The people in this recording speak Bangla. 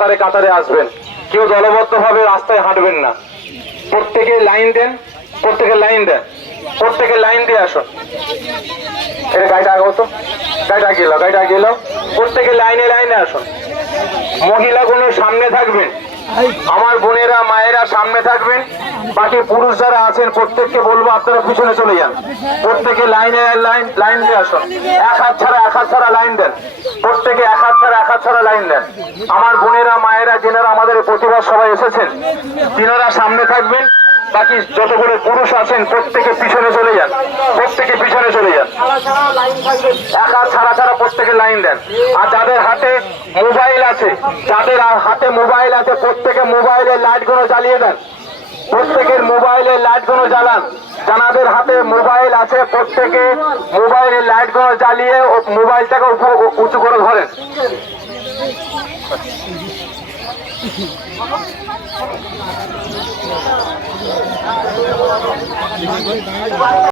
কাতারে কাতারে আসবেন, কেউ দলবদ্ধভাবে রাস্তায় হাঁটবেন না। প্রত্যেকে লাইন দেন, প্রত্যেকে লাইন দেন, প্রত্যেকে লাইন দিয়ে আসুন। এটা গাড়িটা আগে হতো, গাড়িটা গেল, প্রত্যেকে লাইনে লাইনে আসুন। মহিলাগুলো সামনে থাকবেন, আমার বোনেরা মায়েরা সামনে থাকবেন, বাকি পুরুষ যারা আছেন প্রত্যেককে বলবো আপনারা পিছনে চলে যান। প্রত্যেকে লাইনে লাইন দিয়ে আসুন। এক হাত ছাড়া লাইন দেন, প্রত্যেকে এক হাত ছাড়া লাইন দেন। আমার বোনেরা মায়েরা যেনারা আমাদের প্রতিবাদ সবাই এসেছেন তিনারা সামনে থাকবেন, বাকি যতগুলো পুরুষ আছেন প্রত্যেকে পিছনে চলে যান, প্রত্যেকে পিছনে চলে যান। এক হাত ছাড়া প্রত্যেকে লাইন দেন। আর যাদের হাতে মোবাইল আছে, প্রত্যেকে মোবাইলের লাইট গুলো জ্বালিয়ে দেন, প্রত্যেকের মোবাইলের লাইট গুলো জ্বালান। যাদের হাতে মোবাইল আছে প্রত্যেকে মোবাইলের লাইট গুলো জ্বালিয়ে মোবাইলটাকে উঁচু করে ধরেন।